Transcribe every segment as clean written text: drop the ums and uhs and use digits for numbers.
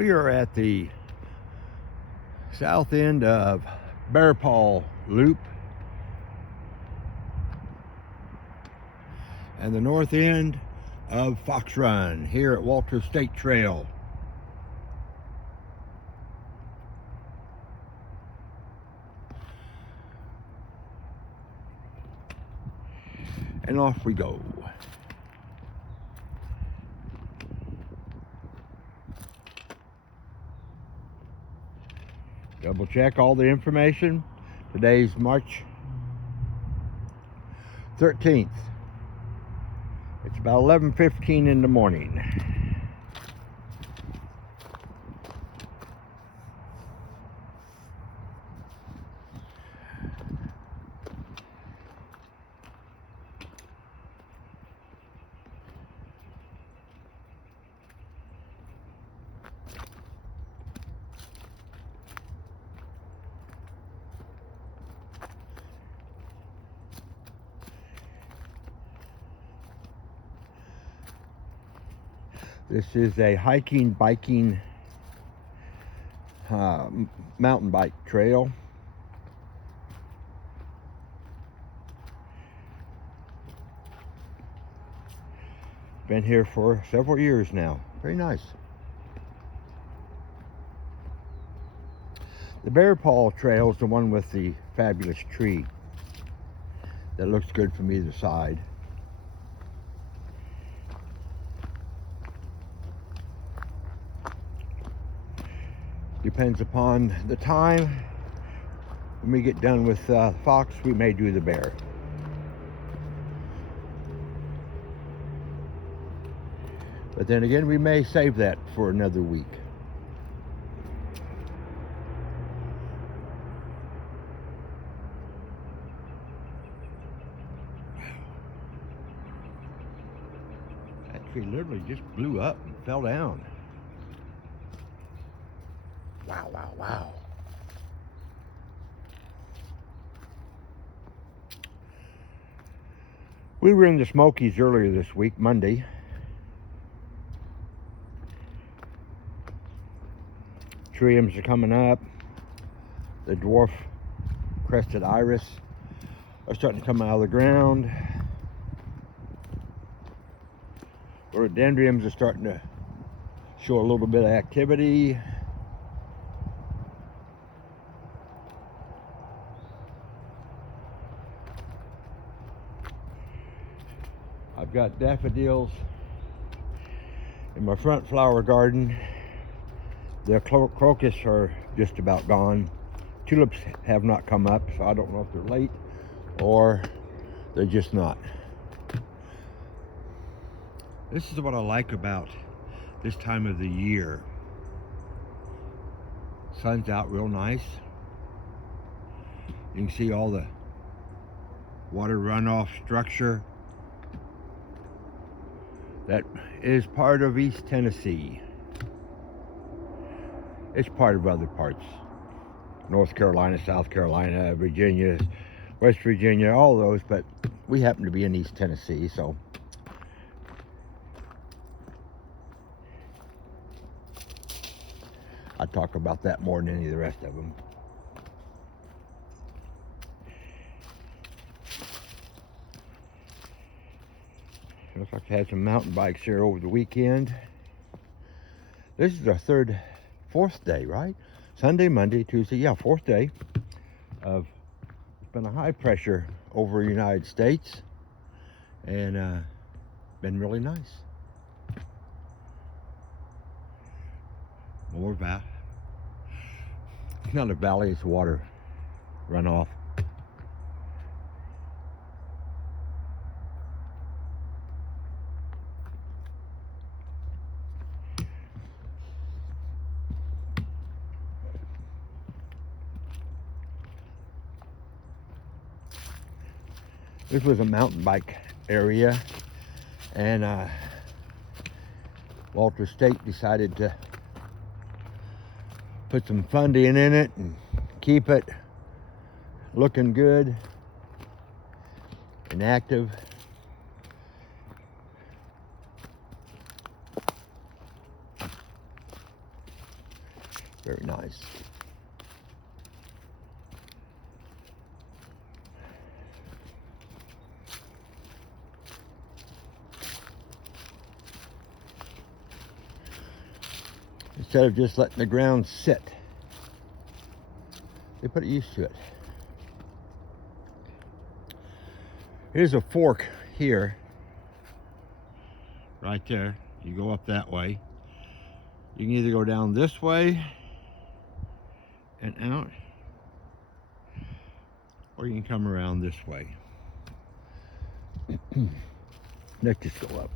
We are at the south end of Bear Paw Loop and the north end of Fox Run here at Walter State Trail. And off we go. Double check all the information. Today's March 13th. It's about 11:15 in the morning. This is a hiking, biking, mountain bike trail. Been here for several years now. Very nice. The Bear Paw Trail is the one with the fabulous tree that looks good from either side. Depends upon the time. When we get done with Fox, we may do the Bear. But then again, we may save that for another week. That tree literally just blew up and fell down. Wow, wow, wow. We were in the Smokies earlier this week, Monday. Triums are coming up. The dwarf crested iris are starting to come out of the ground. Rhododendrons are starting to show a little bit of activity. I've got daffodils in my front flower garden. The crocus are just about gone. Tulips have not come up, so I don't know if they're late or they're just not. This is what I like about this time of the year. Sun's out real nice. You can see all the water runoff structure that is part of East Tennessee. It's part of other parts. North Carolina, South Carolina, Virginia, West Virginia, all those, but we happen to be in East Tennessee, so. I talk about that more than any of the rest of them. Looks like they had some mountain bikes here over the weekend. This is our fourth day, right? Sunday, Monday, Tuesday, yeah, fourth day of, it's been a high pressure over the United States and been really nice. More valley. It's not a valley, it's water runoff. This was a mountain bike area, and Walter State decided to put some funding in it and keep it looking good and active. Very nice. Instead of just letting the ground sit, they put used to it. Here's a fork here, right there. You go up that way. You can either go down this way and out, or you can come around this way. Let's just go up.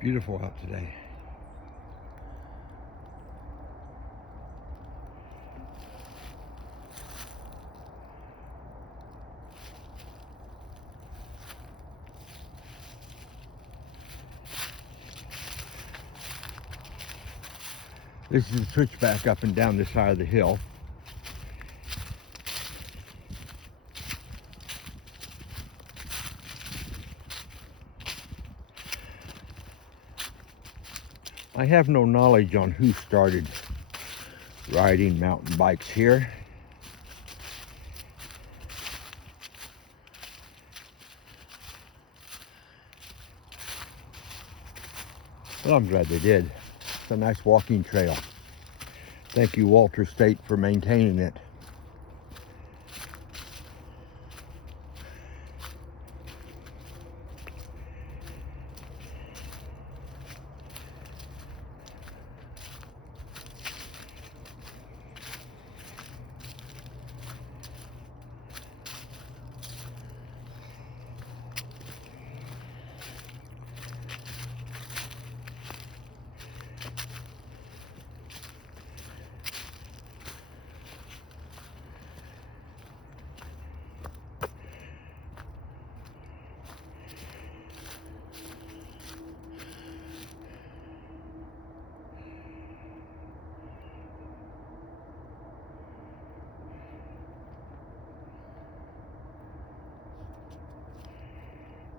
Beautiful out today. This is a switchback up and down this side of the hill. I have no knowledge on who started riding mountain bikes here. Well, I'm glad they did. It's a nice walking trail. Thank you, Walter State, for maintaining it.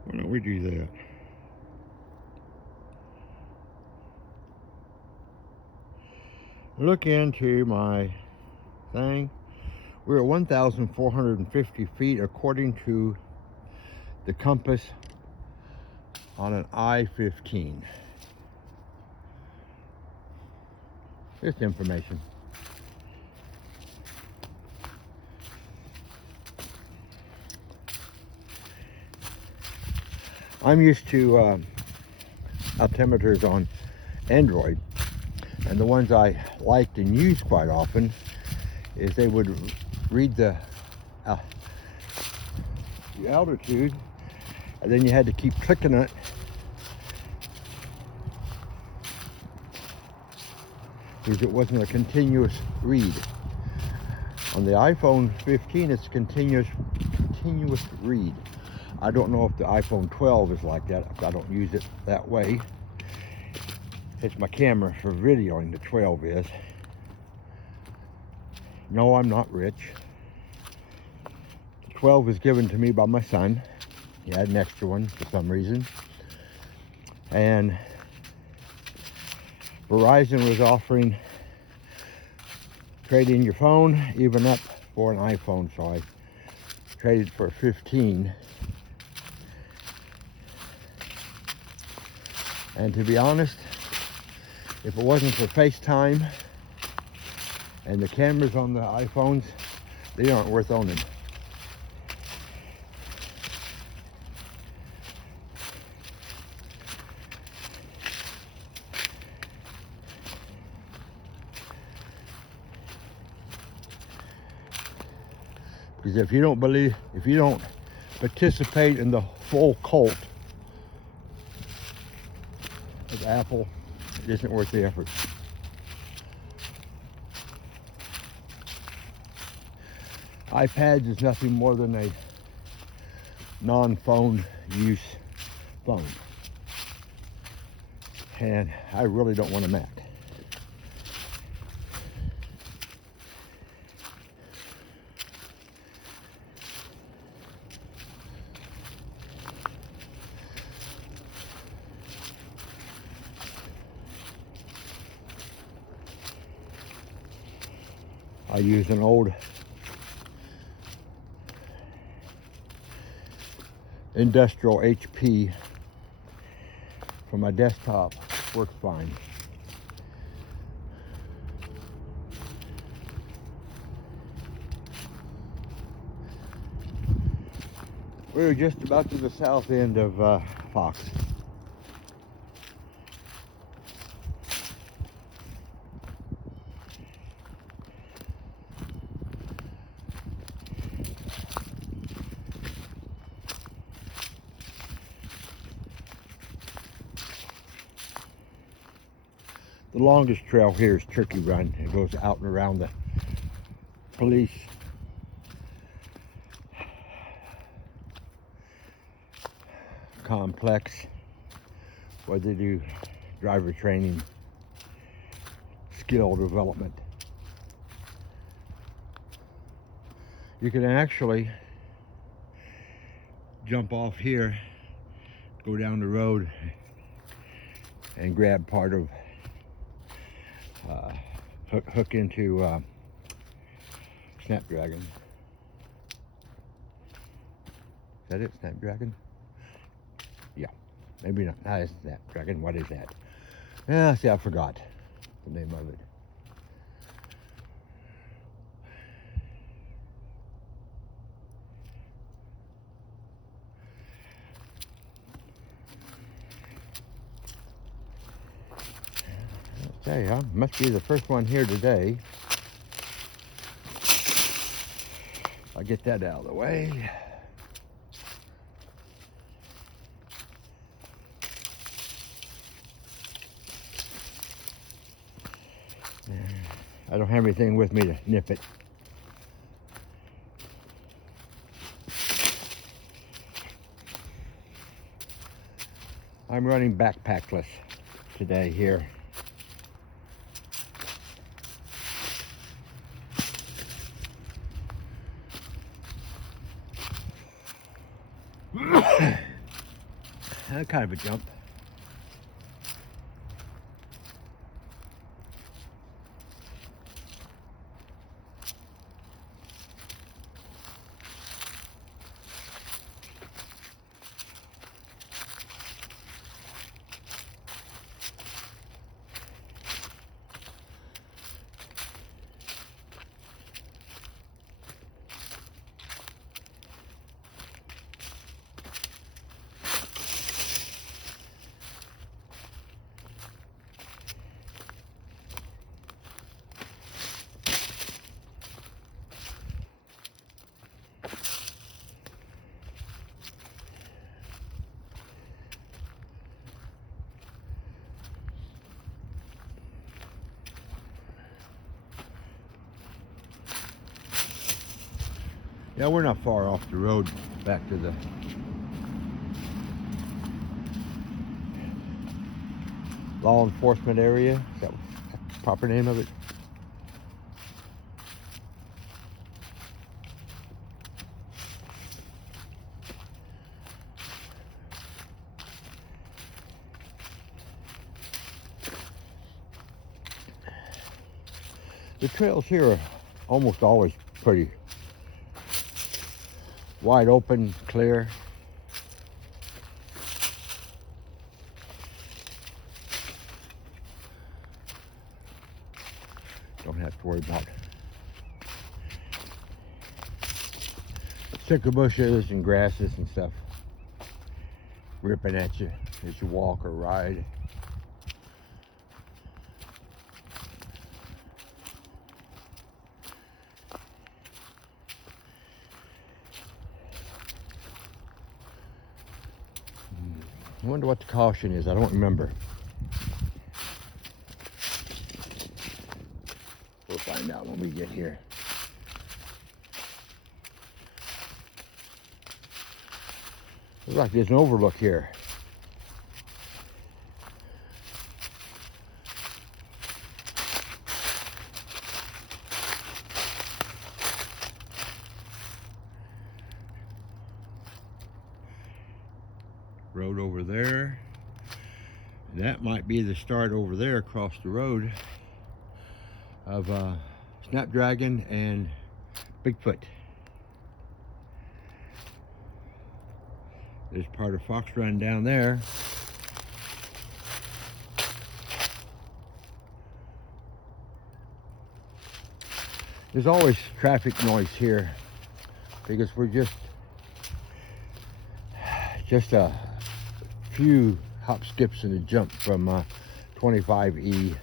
Why don't we do that? Look into my thing. We're at 1,450 feet according to the compass on an I-15. Just information. I'm used to altimeters on Android, and the ones I liked and used quite often is they would read the altitude, and then you had to keep clicking it because it wasn't a continuous read. On the iPhone 15, it's continuous read. I don't know if the iPhone 12 is like that. I don't use it that way. It's my camera for videoing, the 12 is. No, I'm not rich. The 12 was given to me by my son. He had an extra one for some reason. And Verizon was offering trading your phone even up for an iPhone, so I traded for a 15. And to be honest, if it wasn't for FaceTime and the cameras on the iPhones, they aren't worth owning. Because if you don't participate in the full cult of Apple, it isn't worth the effort. iPads is nothing more than a non-phone use phone. And I really don't want a Mac. I use an old industrial HP for my desktop. Works fine. We're just about to the south end of Fox. The longest trail here is Turkey Run. It goes out and around the police complex where they do driver training, skill development. You can actually jump off here, go down the road, and grab part of hook into Snapdragon. Is that it? Snapdragon? Yeah. Maybe not. That isn't Snapdragon. What is that? Yeah, see, I forgot the name of it. Okay, huh? Must be the first one here today. I'll get that out of the way. I don't have anything with me to nip it. I'm running backpackless today here. Kind of a jump. Yeah, we're not far off the road back to the law enforcement area. Is that the proper name of it? The trails here are almost always pretty wide open, clear. Don't have to worry about sticker bushes and grasses and stuff ripping at you as you walk or ride. I wonder what the caution is. I don't remember. We'll find out when we get here. Looks like there's an overlook here. Road over there. That might be the start over there across the road of Snapdragon and Bigfoot. There's part of Fox Run down there. There's always traffic noise here because we're just a few hop, skips, and a jump from 25E.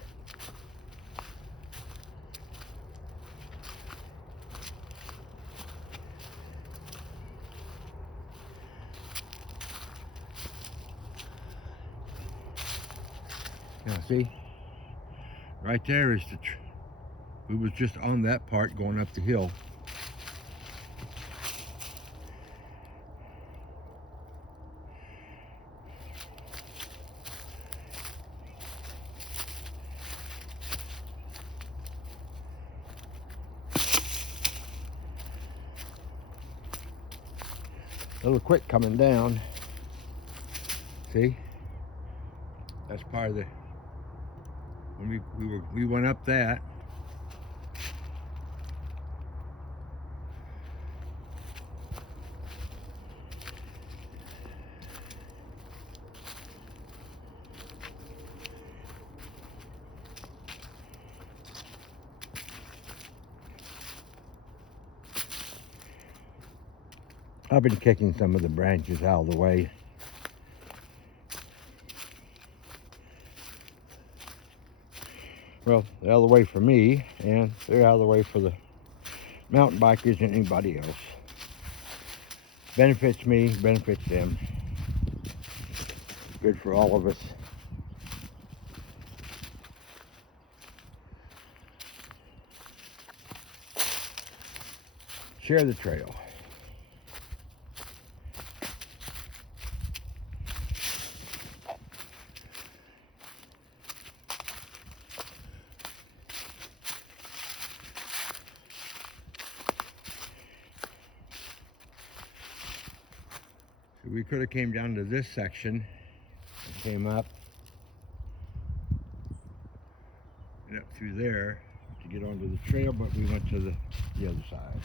Now see, right there is we was just on that part going up the hill. A little quick coming down. See, that's part of the, when we went up that. I've been kicking some of the branches out of the way. Well, they're out of the way for me, and they're out of the way for the mountain bikers and anybody else. Benefits me, benefits them. Good for all of us. Share the trail. We could have came down to this section and came up and up through there to get onto the trail, but we went to the other side.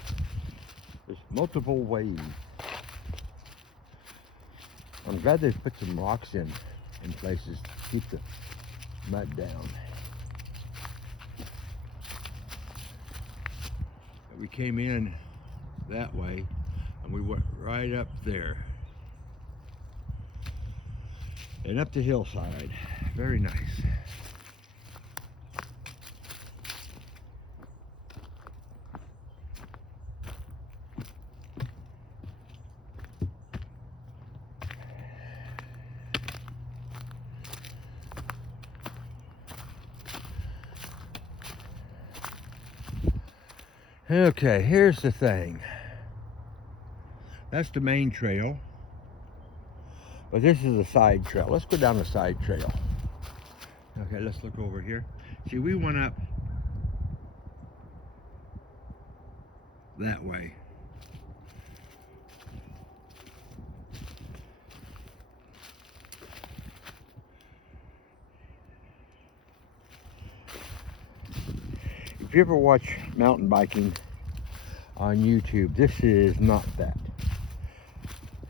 There's multiple ways. I'm glad they put some rocks in places to keep the mud down. But we came in that way and we went right up there. And up the hillside. Very nice. Okay, here's the thing. That's the main trail. But this is a side trail. Let's go down the side trail. Okay, let's look over here. See, we went up that way. If you ever watch mountain biking on YouTube, this is not that.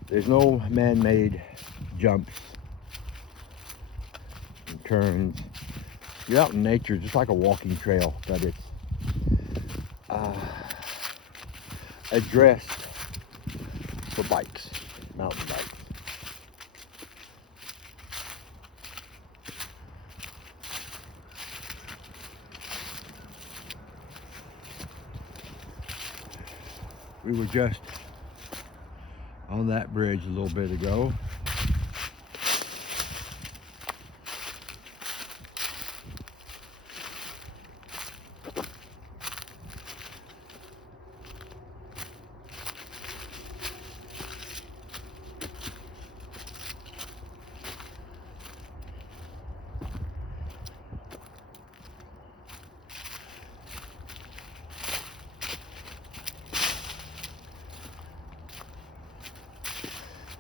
There's no man-made jumps and turns. You're out in nature, just like a walking trail, but it's addressed for bikes, mountain bikes. We were just on that bridge a little bit ago.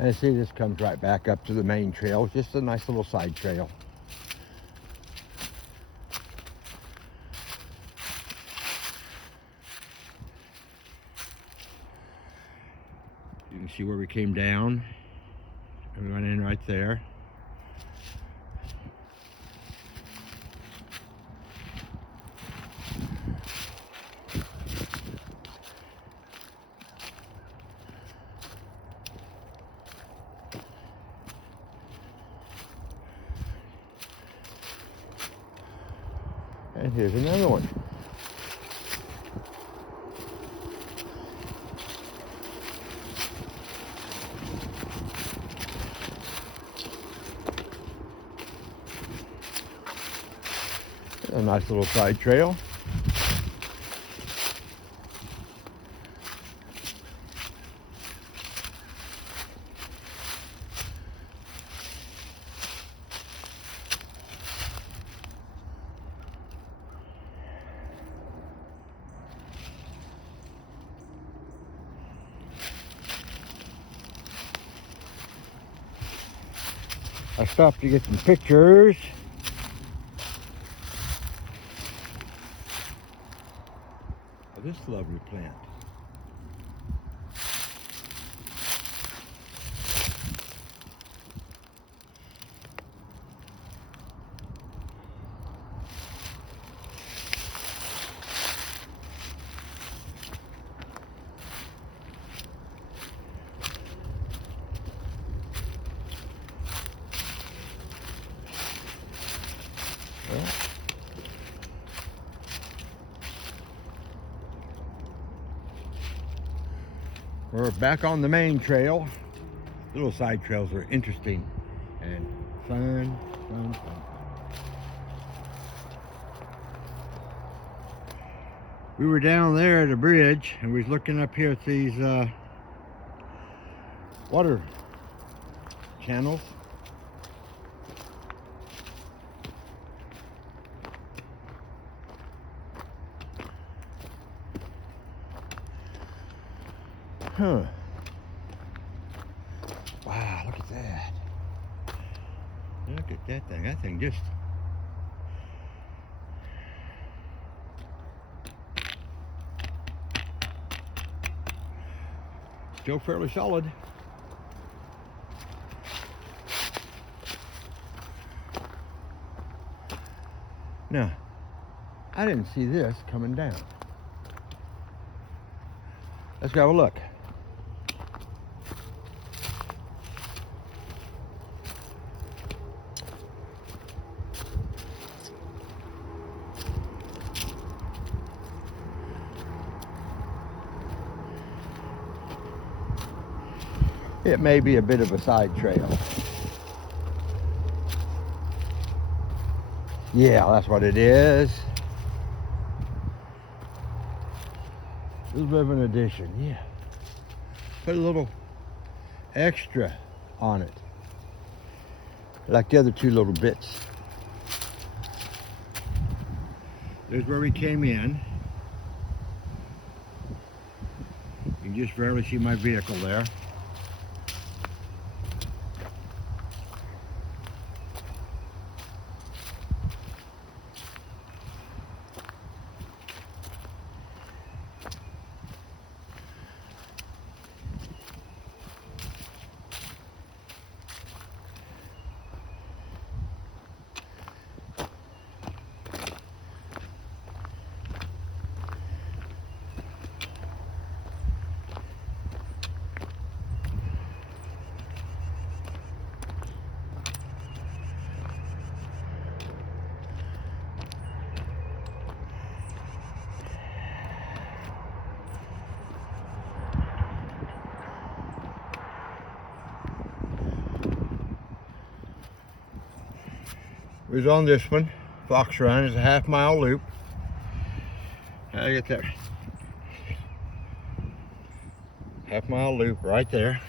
And see, this comes right back up to the main trail. Just a nice little side trail. You can see where we came down. And we went in right there. And here's another one. A nice little side trail. I stopped to get some pictures. Of this lovely plant. We're back on the main trail. Little side trails are interesting and fun. We were down there at a bridge and we was looking up here at these water channels. Huh. Wow, look at that. Look at that thing. That thing just... still fairly solid. Now, I didn't see this coming down. Let's go have a look. It may be a bit of a side trail. Yeah, that's what it is. A little bit of an addition, yeah. Put a little extra on it, like the other two little bits. There's where we came in. You can just barely see my vehicle there. We was on this one. Fox Run is a half-mile loop. I get that half-mile loop right there.